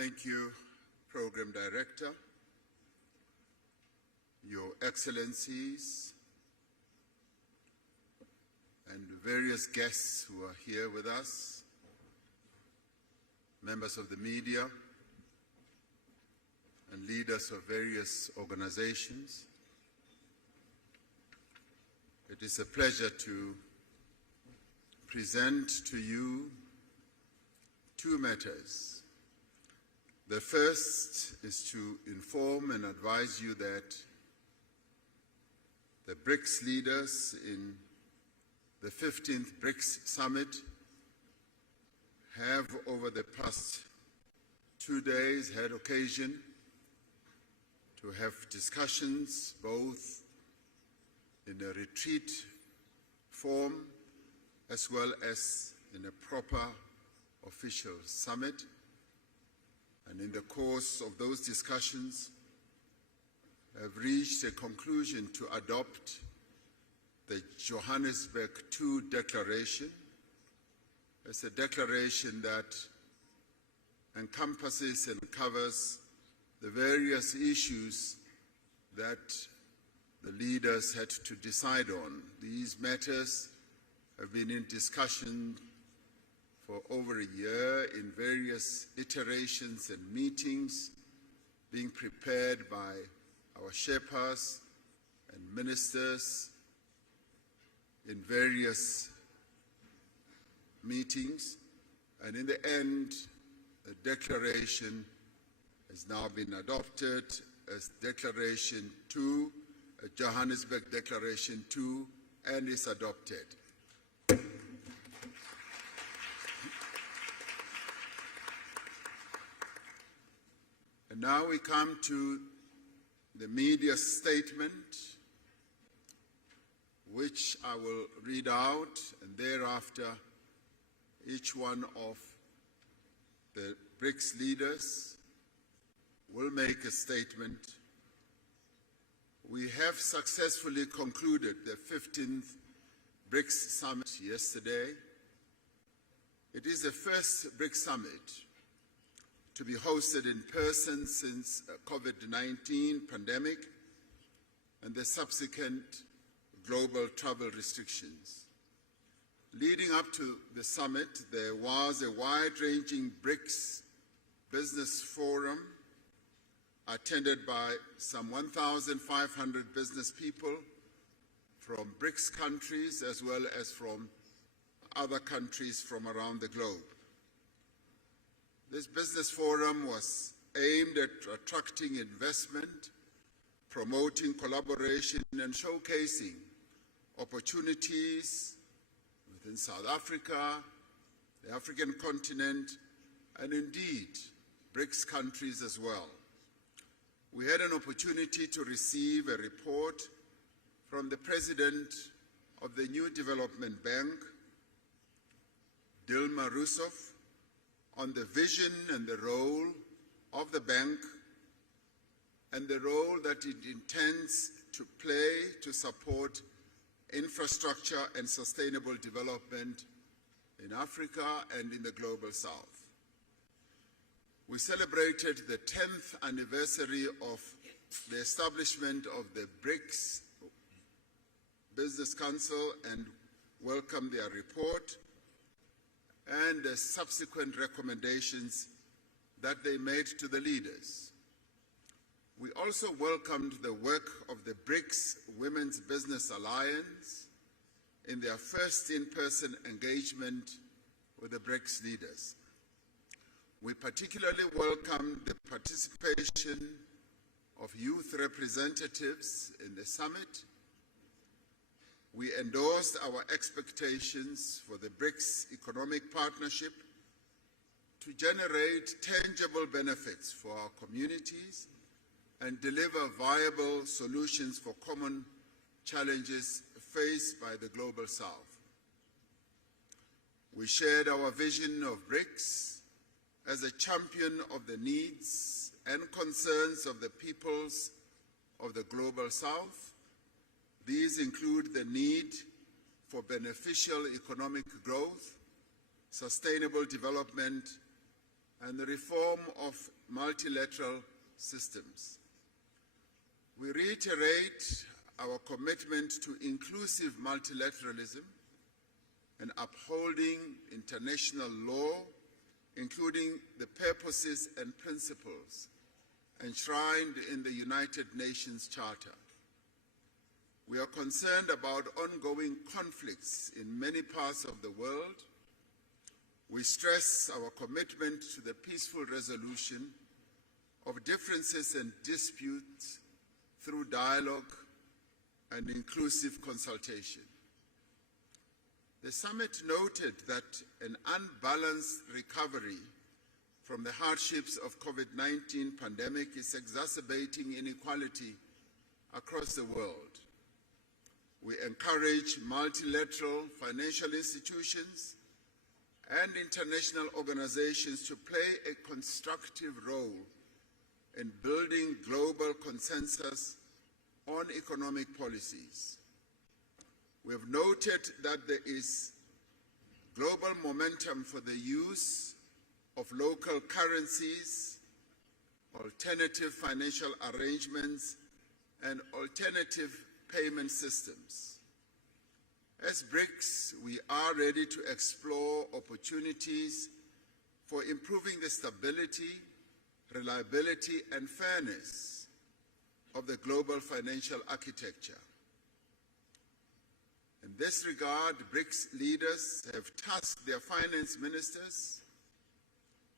Thank you, Program Director, Your Excellencies, and various guests who are here with us, members of the media, and leaders of various organizations. It is a pleasure to present to you two matters. The first is to inform and advise you that the BRICS leaders in the 15th BRICS Summit have over the past 2 days had occasion to have discussions both in a retreat form as well as in a proper official summit. And in the course of those discussions, have reached a conclusion to adopt the Johannesburg II Declaration. It's a declaration that encompasses and covers the various issues that the leaders had to decide on. These matters have been in discussion for over a year in various iterations and meetings, being prepared by our Sherpas and ministers in various meetings. And in the end, the declaration has now been adopted as Declaration 2, Johannesburg Declaration 2, and is adopted. And now we come to the media statement, which I will read out, and thereafter each one of the BRICS leaders will make a statement. We have successfully concluded the 15th BRICS Summit yesterday. It is the first BRICS Summit to be hosted in person since COVID-19 pandemic and the subsequent global travel restrictions. Leading up to the summit, there was a wide-ranging BRICS business forum attended by some 1,500 business people from BRICS countries as well as from other countries from around the globe. This business forum was aimed at attracting investment, promoting collaboration, and showcasing opportunities within South Africa, the African continent, and indeed BRICS countries as well. We had an opportunity to receive a report from the President of the New Development Bank, Dilma Rousseff, on the vision and the role of the bank and the role that it intends to play to support infrastructure and sustainable development in Africa and in the global south. We celebrated the 10th anniversary of the establishment of the BRICS Business Council and welcomed their report and the subsequent recommendations that they made to the leaders. We also welcomed the work of the BRICS Women's Business Alliance in their first in-person engagement with the BRICS leaders. We particularly welcomed the participation of youth representatives in the summit. We endorsed our expectations for the BRICS economic partnership to generate tangible benefits for our communities and deliver viable solutions for common challenges faced by the global south. We shared our vision of BRICS as a champion of the needs and concerns of the peoples of the global south. These include the need for beneficial economic growth, sustainable development, and the reform of multilateral systems. We reiterate our commitment to inclusive multilateralism and upholding international law, including the purposes and principles enshrined in the United Nations Charter. We are concerned about ongoing conflicts in many parts of the world. We stress our commitment to the peaceful resolution of differences and disputes through dialogue and inclusive consultation. The summit noted that an unbalanced recovery from the hardships of COVID-19 pandemic is exacerbating inequality across the world. We encourage multilateral financial institutions and international organizations to play a constructive role in building global consensus on economic policies. We have noted that there is global momentum for the use of local currencies, alternative financial arrangements, and alternative payment systems. As BRICS, we are ready to explore opportunities for improving the stability, reliability, and fairness of the global financial architecture. In this regard, BRICS leaders have tasked their finance ministers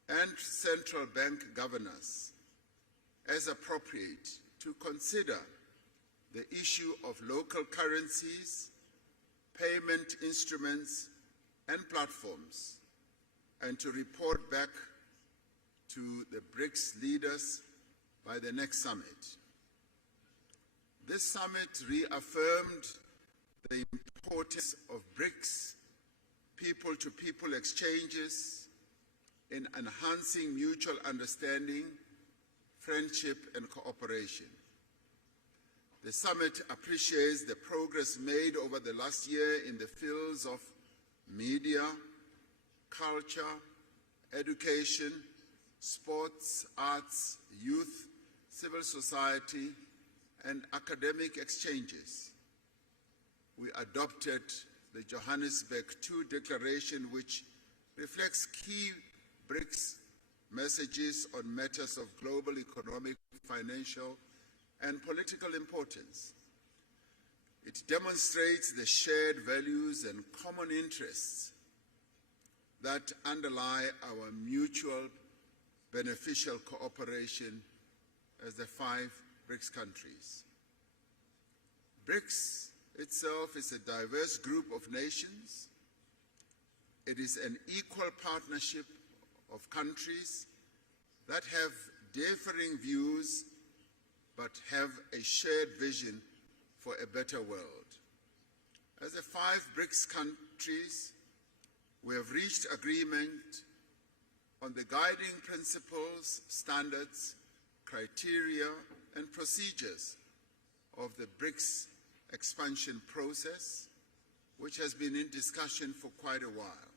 and central bank governors, as appropriate, to consider the issue of local currencies, payment instruments, and platforms, and to report back to the BRICS leaders by the next summit. This summit reaffirmed the importance of BRICS people-to-people exchanges in enhancing mutual understanding, friendship, and cooperation. The summit appreciates the progress made over the last year in the fields of media, culture, education, sports, arts, youth, civil society, and academic exchanges. We adopted the Johannesburg II Declaration, which reflects key BRICS messages on matters of global economic, financial, and political importance. It demonstrates the shared values and common interests that underlie our mutual beneficial cooperation as the 5 BRICS countries. BRICS itself is a diverse group of nations. It is an equal partnership of countries that have differing views but have a shared vision for a better world. As the 5 BRICS countries, we have reached agreement on the guiding principles, standards, criteria, and procedures of the BRICS expansion process, which has been in discussion for quite a while.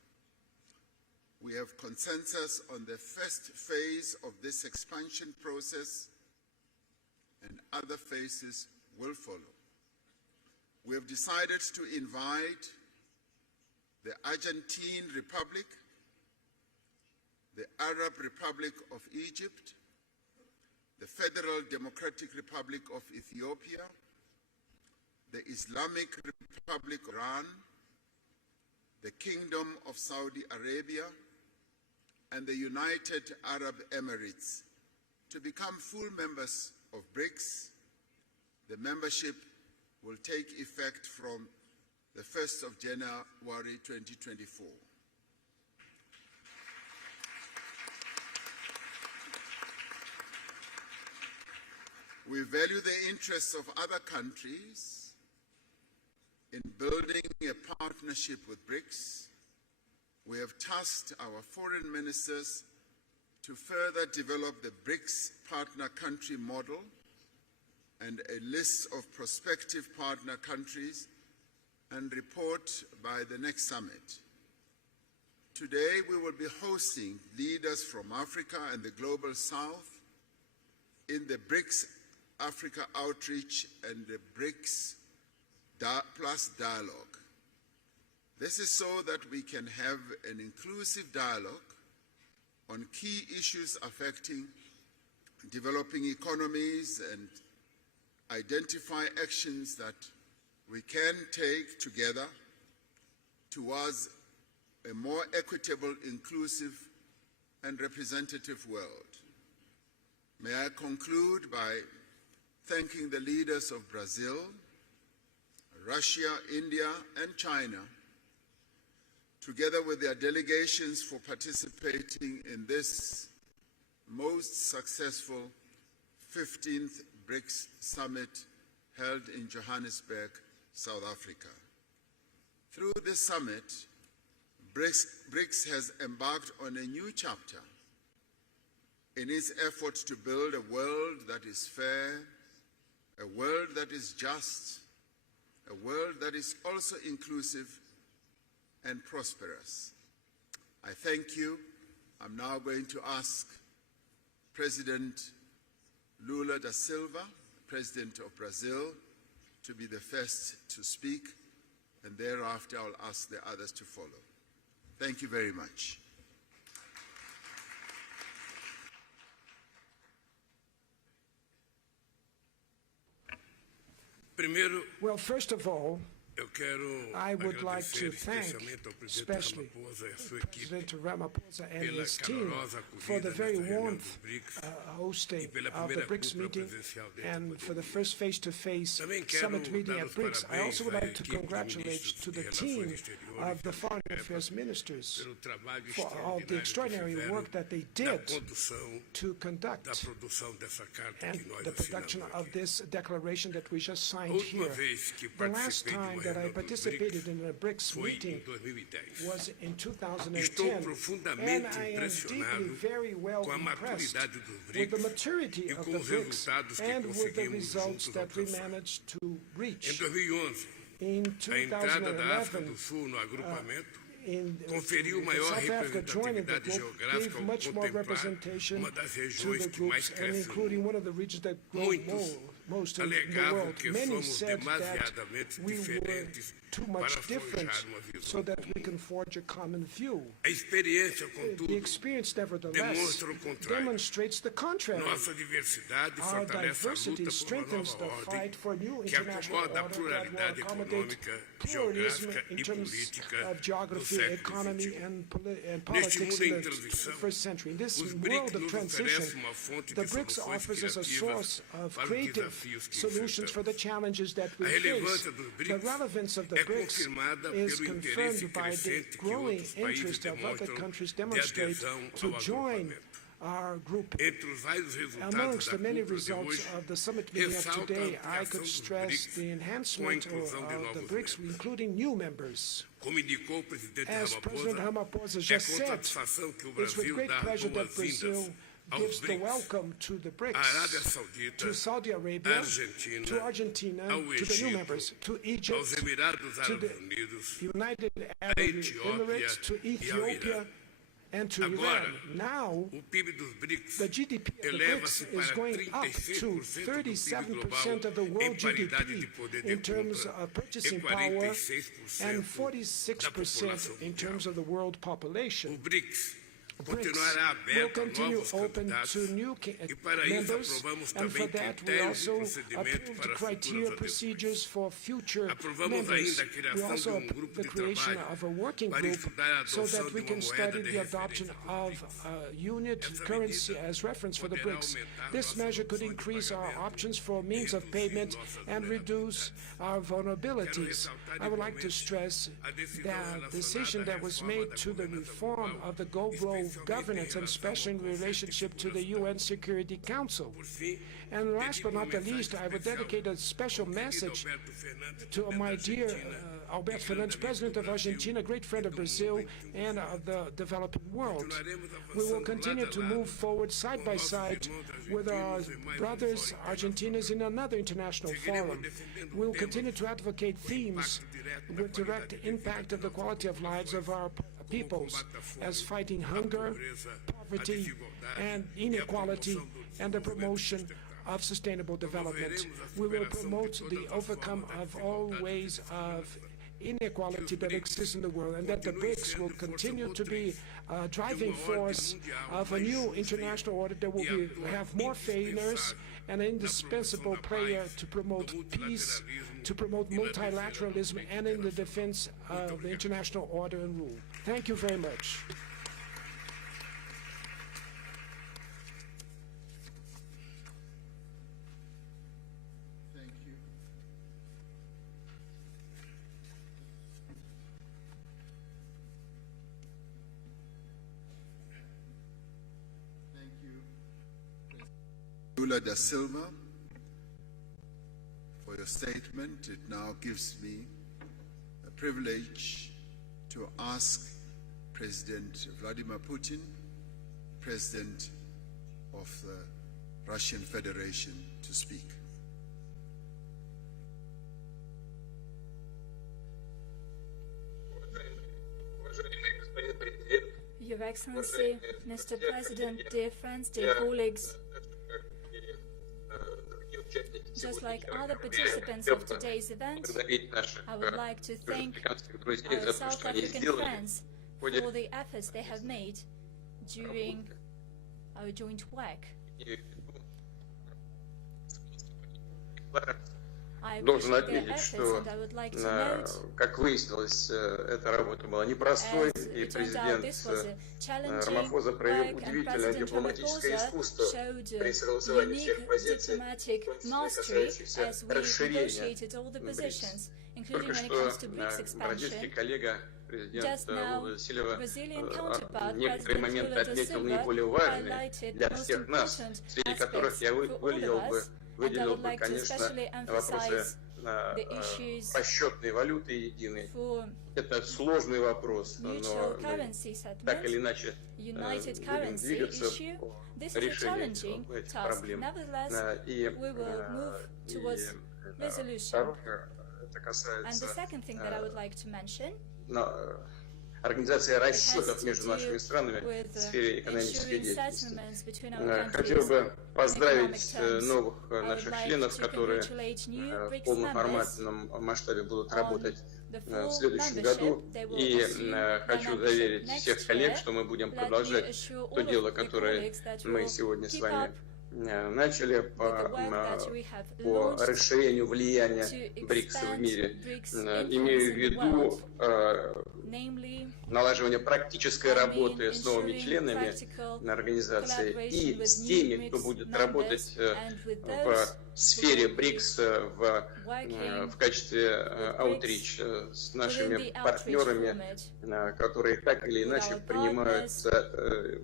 We have consensus on the first phase of this expansion process, and other phases will follow. We have decided to invite the Argentine Republic, the Arab Republic of Egypt, the Federal Democratic Republic of Ethiopia, the Islamic Republic of Iran, the Kingdom of Saudi Arabia, and the United Arab Emirates to become full members of BRICS. The membership will take effect from the 1st of January 2024. We value the interests of other countries in building a partnership with BRICS. We have tasked our foreign ministers to further develop the BRICS partner country model and a list of prospective partner countries and report by the next summit. Today we will be hosting leaders from Africa and the Global South in the BRICS Africa Outreach and the BRICS Plus Dialogue. This is so that we can have an inclusive dialogue on key issues affecting developing economies and identify actions that we can take together towards a more equitable, inclusive, and representative world. May I conclude by thanking the leaders of Brazil, Russia, India, and China, together with their delegations, for participating in this most successful 15th BRICS Summit held in Johannesburg, South Africa. Through this summit, BRICS has embarked on a new chapter in its effort to build a world that is fair, a world that is just, a world that is also inclusive and prosperous. I thank you. I'm now going to ask President Lula da Silva, President of Brazil, to be the first to speak, and thereafter I'll ask the others to follow. Thank you very much. Well, first of all, I would like to thank especially President Ramaphosa and his team for the very warm hosting of the BRICS meeting and for the first face-to-face summit meeting at BRICS. I also would like to congratulate to the team of the foreign affairs ministers for all the extraordinary work that they did to conduct and the production of this declaration that we just signed here. The last time that I participated in a BRICS meeting was in 2010, and I am deeply, very well impressed with the maturity of the BRICS and with the results that we managed to reach. In 2011, South Africa joining the group gave much more representation to the groups, and including one of the regions that grew most in the world. Many said that we were too much different so that we can forge a common view. The experience, nevertheless, demonstrates the contrary. Our diversity strengthens the fight for a new international order that will accommodate pluralism in terms of geography, economy, and politics in the 21st century. In this world of transition, the BRICS offers us a source of creative solutions for the challenges that we face. The relevance of the BRICS is confirmed by the growing interest of other countries demonstrate to join our group. Amongst the many results of the summit meeting of today, I could stress the enhancement of the BRICS, including new members. As President Ramaphosa just said, it's with great pleasure that Brazil gives the welcome to the BRICS, to Saudi Arabia, to Argentina, to the new members, to Egypt, to the United Arab Emirates, to Ethiopia, and to Iran. Now, the GDP of the BRICS is going up to 37% of the world GDP in terms of purchasing power and 46% in terms of the world population. BRICS will continue open to new members, and for that we also approved criteria procedures for future members. We also approved the creation of a working group so that we can study the adoption of a unit currency as reference for the BRICS. This measure could increase our options for means of payment and reduce our vulnerabilities. I would like to stress the decision that was made to the reform of the global governance, and especially in relationship to the UN Security Council. And last but not the least, I would dedicate a special message to my dear Alberto Fernandes, President of Argentina, great friend of Brazil and of the developing world. We will continue to move forward side by side with our brothers Argentinians in another international forum. We will continue to advocate themes with direct impact of the quality of lives of our peoples, as fighting hunger, poverty, and inequality, and the promotion of sustainable development. We will promote the overcome of all ways of inequality that exists in the world, and that the BRICS will continue to be a driving force of a new international order that will have more fairness and an indispensable player to promote peace, to promote multilateralism, and in the defense of the international order and rule. Thank you very much. Lula da Silva, for your statement. It now gives me a privilege to ask President Vladimir Putin, President of the Russian Federation, to speak. Your Excellency, Mr. President, dear friends, dear colleagues, just like other participants of today's event, I would like to thank our South African friends for the efforts they have made during our joint work. Должен отметить, что, как выяснилось, эта работа была непростой, и президент Рамафоза проявил удивительное дипломатическое искусство при согласовании всех позиций, касающихся расширения BRICS. Только что бразильский коллега, президент Лула Сильва, в некоторые моменты отметил наиболее важные для всех нас, среди которых я выделил бы, конечно, вопросы расчетной валюты единой. Это сложный вопрос, но так или иначе будем двигаться по решению этих проблем. И второе, это касается организация расчетов между нашими странами в сфере экономической деятельности. Хотел бы поздравить новых наших членов, которые в полноформатном масштабе будут работать в следующем году. И хочу заверить всех коллег, что мы будем продолжать то дело, которое мы сегодня с вами начали по расширению влияния БРИКС в мире. Имею в виду налаживание практической работы с новыми членами организации и с теми, кто будет работать в сфере БРИКС в качестве аутрич с нашими партнерами, которые так или иначе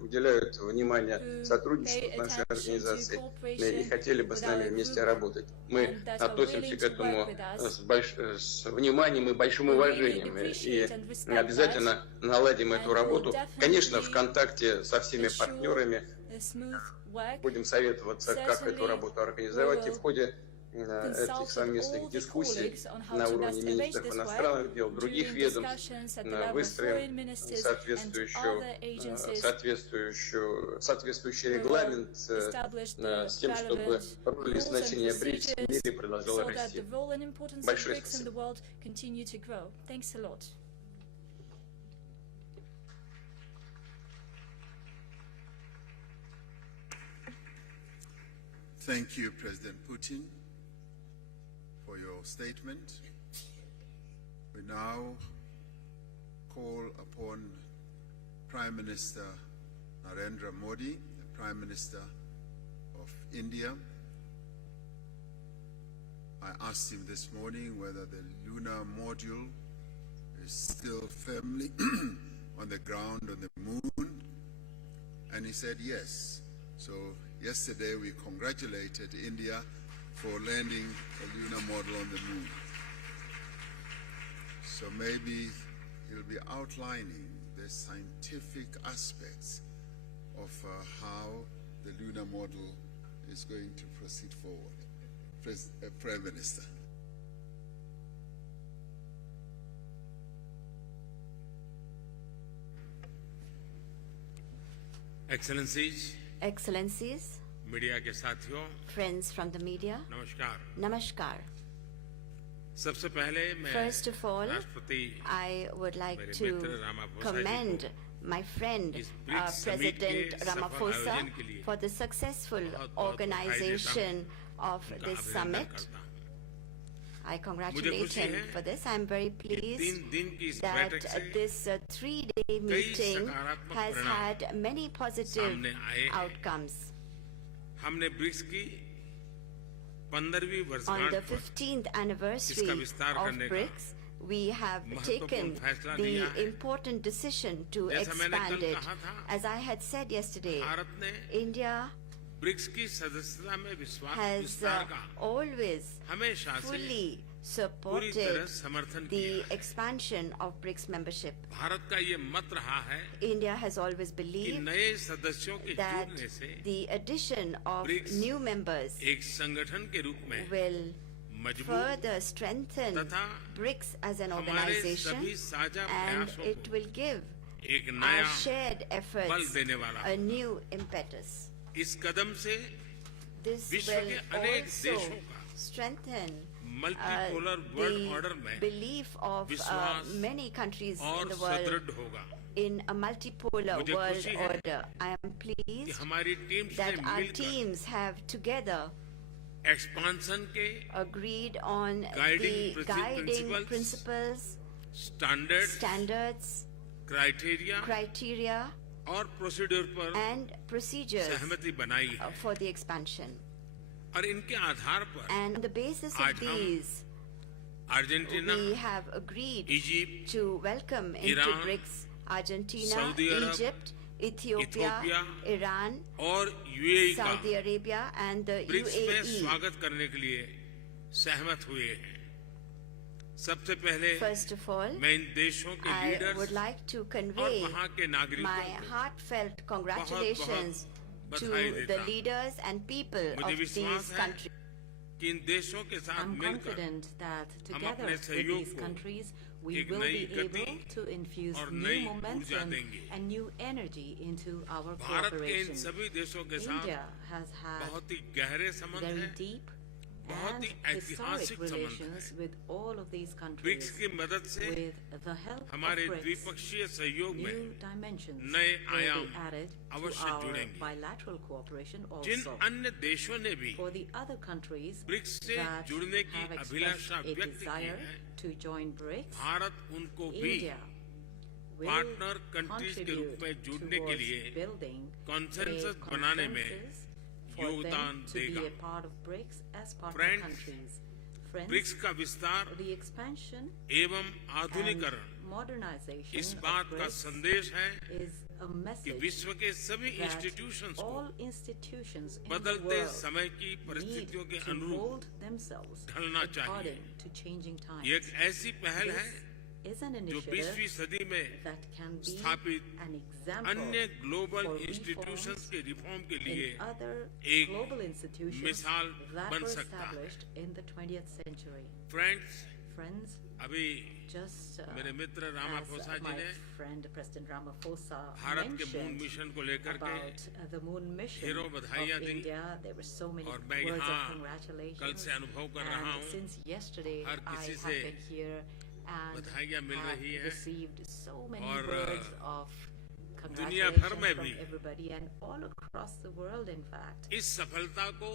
уделяют внимание сотрудничеству с нашей организацией и хотели бы с нами вместе работать. Мы относимся к этому с вниманием и большим уважением и обязательно наладим эту работу. Конечно, в контакте со всеми партнерами будем советоваться, как эту работу организовать, и в ходе этих совместных дискуссий на уровне министров иностранных дел, других ведомств выстроим соответствующий регламент с тем, чтобы роль и значение БРИКС в мире продолжало расти. Большое спасибо. Thank you, President Putin, for your statement. We now call upon Prime Minister Narendra Modi, the Prime Minister of India. I asked him this morning whether the lunar module is still firmly on the ground on the moon, and he said yes. So yesterday we congratulated India for landing a lunar model on the moon. So maybe he'll be outlining the scientific aspects of how the lunar model is going to proceed forward. Prime Minister. Excellencies, media के साथियों, friends from the media, नमस्कार। Namaskar. सबसे पहले मैं First of all, राष्ट्रपति I would like मेरे to मित्र Ramaphosa ji commend my friend इस BRICS Summit President के सफल Ramaphosa आयोजन के लिए for the successful बहुत-बहुत बधाई organization of उनका this अभिनंदन summit. करता हूं। I congratulate खुशी him है for this. I am very कि pleased 3 दिन की इस that बैठक से this three-day meeting सकारात्मक has परिणाम had many positive सामने आए हैं। outcomes. हमने ब्रिक्स की 15वीं On वर्षगांठ the पर 15th anniversary इसका विस्तार of करने का BRICS, we have महत्वपूर्ण taken फैसला the लिया है। important decision to जैसा मैंने कल expand it. कहा था, As I had said yesterday, Bharat ने India ब्रिक्स की सदस्यता में has विस्तार का always हमेशा से fully पूरी तरह supported समर्थन the किया है। expansion of BRICS membership. Bharat का ये मत रहा है India has always कि बelieved नए सदस्यों के that जुड़ने से the addition of BRICS new members एक संगठन के रूप में will मजबूत further strengthen तथा BRICS as an हमारे organization, सभी साझा and प्रयासों it को will give एक our नया shared बल efforts देने वाला a new impetus. इस कदम से This विश्व will के अनेक also देशों का strengthen multipolar world order the में belief of विश्वास many countries in और the world सुदृढ़ होगा in a multipolar मुझे world खुशी है order. I am कि pleased हमारी टीम्स that ने our मिलकर teams have together एक्सपांशन के agreed on Guiding the guiding principles, principles, standards, standards, criteria criteria, और प्रोसीड्यूर पर and procedures सहमति बनाई है for the expansion. और इनके आधार पर And on the basis of आज हम these, Argentina, we have agreed Egypt, to welcome into Iran, BRICS Argentina, Saudi Arab, Egypt, Ethiopia, Ethiopia, Iran, और यूएई का Saudi Arabia, and the BRICS में UAE. स्वागत करने के लिए सहमत हुए हैं। सबसे पहले First of all, मैं इन देशों के I would leaders like to और convey वहाँ के नागरिकों my को heartfelt congratulations to बधाई देता the हूँ। leaders and people मुझे of विश्वास these है countries. कि इन देशों के साथ I'm मिलकर confident that together अपने with सहयोग these को countries, we एक will नई be able गति to infuse और new नई ऊर्जा momentum देंगे। and new energy into our Bharat के इन cooperation. सभी देशों के साथ India has had बहुत ही गहरे संबंध very हैं। deep बहुत and ही ऐतिहासिक historic संबंध relations हैं। with all of these BRICS countries. की मदद से With the help of हमारे BRICS, द्विपक्षीय सहयोग में new dimensions नए will आयाम be added to अवश्य our जुड़ेंगे। bilateral cooperation जिन also. अन्य देशों ने भी For the other countries BRICS से that जुड़ने की have अभिलाषा expressed a व्यक्त की desire है, to join BRICS, भारत उनको भी India will पार्टनर कंट्रीज के रूप contribute में जुड़ने के towards लिए building consensus a बनाने में consensus for योगदान them to देगा। be a part of BRICS as partner Friends, countries. Friends, BRICS का विस्तार the expansion एवं and आधुनिकरण modernization इस of बात का BRICS संदेश है is a कि message विश्व के सभी that इंस्टीट्यूशंस को all institutions in the बदलते world समय की need परिस्थितियों के to अनुरूप mold themselves ढलना चाहिए। according to changing times. ये एक ऐसी पहल है This is an जो initiative 20वीं सदी में that can be स्थापित an example अन्य ग्लोबल for इंस्टीट्यूशंस reforms के रिफॉर्म के लिए in other एक global institutions मिसाल that बन were सकता है। established in the 20th century. Friends, Friends, अभी just मेरे मित्र as रामाफोसा जी my ने friend President Ramaphosa भारत के मून mentioned मिशन को लेकर के about the moon mission ढेरों of बधाइयाँ दी India, there were so many और मैं words of यहाँ कल congratulations. से अनुभव कर रहा And हूँ since yesterday हर I किसी have से been here and बधाइयाँ मिल have रही हैं received so many और words of दुनिया congratulations भर में from भी everybody and all across the world. In fact, इस सफलता को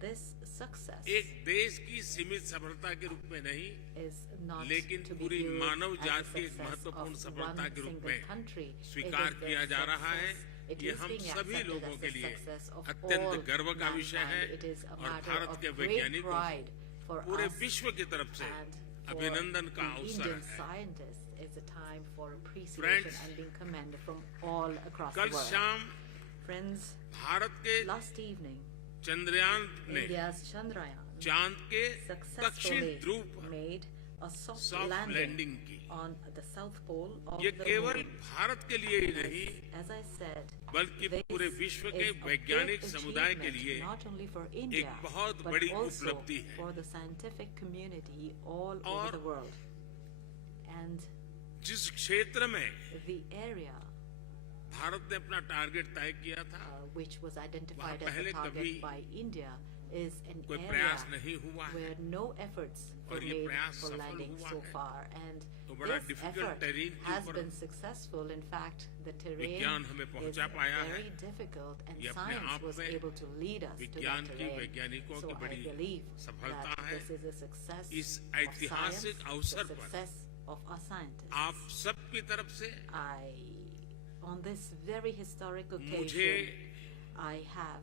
this success एक देश की सीमित सफलता के रूप में नहीं is not लेकिन to be पूरी viewed मानव as जाति the की एक success महत्वपूर्ण of सफलता one के रूप single में country. स्वीकार It is किया the जा रहा है। success- it ये is हम being सभी accepted लोगों as के the लिए success of अत्यंत all गर्व का विषय है mankind. It is a और matter भारत of के great वैज्ञानिकों pride for पूरे us विश्व की तरफ से and for अभिनंदन का the अवसर Indian है। scientists. It's a time for appreciation Friends, and being commended from all across कल the world. शाम Friends, भारत के last evening, चंद्रयान ने India's Chandrayaan चांद के दक्षिण successfully ध्रुव पर made a soft soft landing landing की। on the south pole of ये the केवल moon. भारत के लिए ही नहीं As I said, बल्कि this पूरे विश्व के is a वैज्ञानिक big समुदाय के achievement, लिए not only for India, बहुत but बड़ी also उपलब्धि है। for the scientific community all over और the world. And जिस क्षेत्र में the area भारत ने अपना टारगेट तय किया था, which was identified as पहले a target कभी by India, is an कोई area प्रयास नहीं हुआ है where no efforts were और ये made प्रयास for सफल landing हुआ so है। far, and तो बड़ा this difficult effort terrain के has ऊपर been successful. In fact, the terrain विज्ञान हमें is पहुंचा पाया है। very difficult, and ये अपने science आप was में able to lead us to विज्ञान that की, terrain. वैज्ञानिकों So की I बड़ी believe सफलता that है। this is a success इस of ऐतिहासिक science, अवसर the पर success of our scientists. आप सबकी तरफ से On this very historic मुझे occasion, I have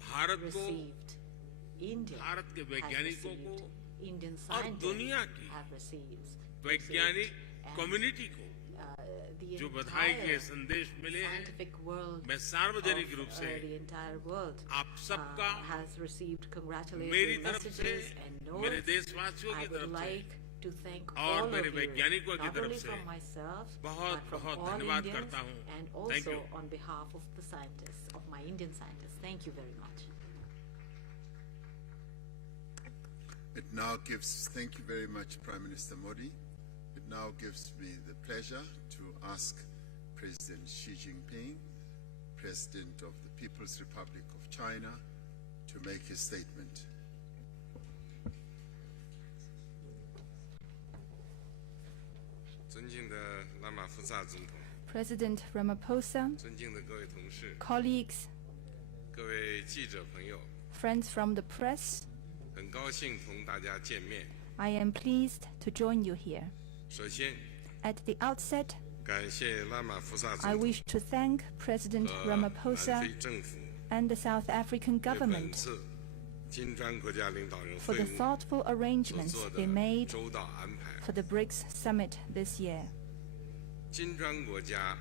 भारत को, received, India भारत के has वैज्ञानिकों received, को Indian और scientists दुनिया की have received, वैज्ञानिक and, कम्युनिटी को the जो बधाई के entire संदेश मिले हैं, scientific world मैं सार्वजनिक of, रूप से the entire world आप सबका has received मेरी congratulatory तरफ से, messages and मेरे notes. देशवासियों I की would तरफ से like to thank और all मेरे of you, वैज्ञानिकों की not तरफ only से from myself, बहुत but from बहुत all धन्यवाद Indians, करता हूँ। and Thank also you. on behalf of the scientists, of my Indian scientists. Thank you very much. Thank you very much, Prime Minister Modi. It now gives me the pleasure to ask President Xi Jinping, President of the People's Republic of China, to make his statement. President Ramaphosa, colleagues, friends from the press, I am pleased to join you here. At the outset, I wish to thank President Ramaphosa and the South African government for the thoughtful arrangements they made for the BRICS Summit this year.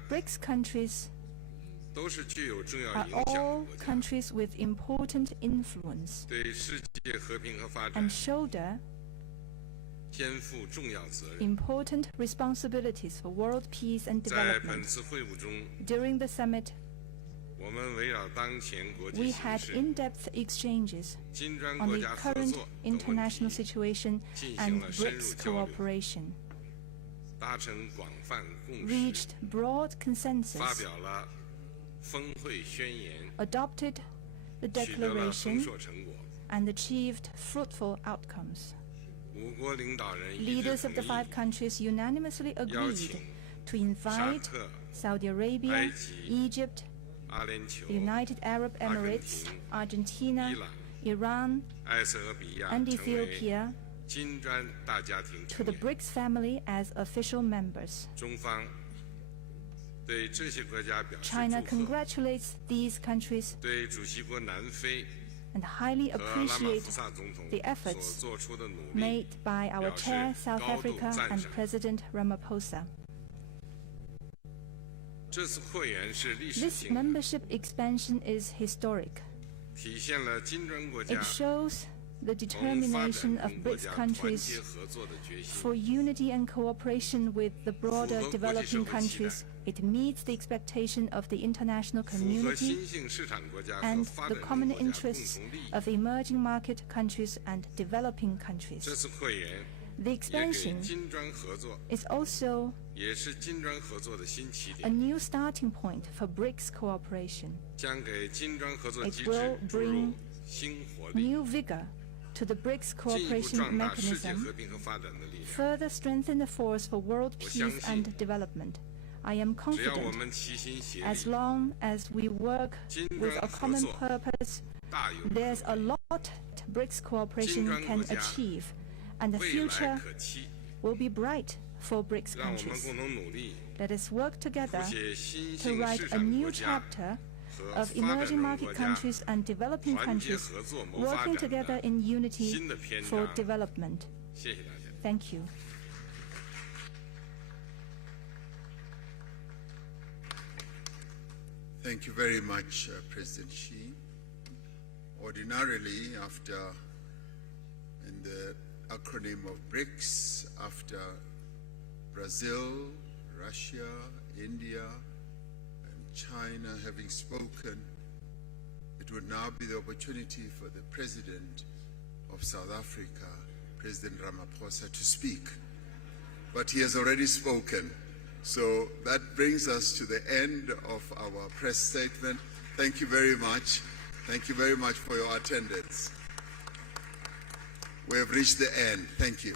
BRICS countries are all countries with important influence and shoulder important responsibilities for world peace and development. During the summit, we had in-depth exchanges on the current international situation and BRICS cooperation, reached broad consensus, adopted the declaration, and achieved fruitful outcomes. Leaders of the 5 countries unanimously agreed to invite Saudi Arabia, Egypt, the United Arab Emirates, Argentina, Iran, and Ethiopia to the BRICS family as official members. China congratulates these countries and highly appreciates the efforts made by our chair, South Africa, and President Ramaphosa. This membership expansion is historic. It shows the determination of BRICS countries for unity and cooperation with the broader developing countries. It meets the expectation of the international community and the common interests of emerging market countries and developing countries. The expansion is also a new starting point for BRICS cooperation. It will bring new vigor to the BRICS cooperation mechanism, further strengthen the force for world peace and development. I am confident, as long as we work with a common purpose, there's a lot BRICS cooperation can achieve, and the future will be bright for BRICS countries. Let us work together to write a new chapter of emerging market countries and developing countries working together in unity for development. Thank you. Thank you very much, President Xi. Ordinarily, in the acronym of BRICS, after Brazil, Russia, India, and China having spoken, it would now be the opportunity for the President of South Africa, President Ramaphosa, to speak. But he has already spoken, So that brings us to the end of our press statement. Thank you very much. Thank you very much for your attendance. We have reached the end. Thank you.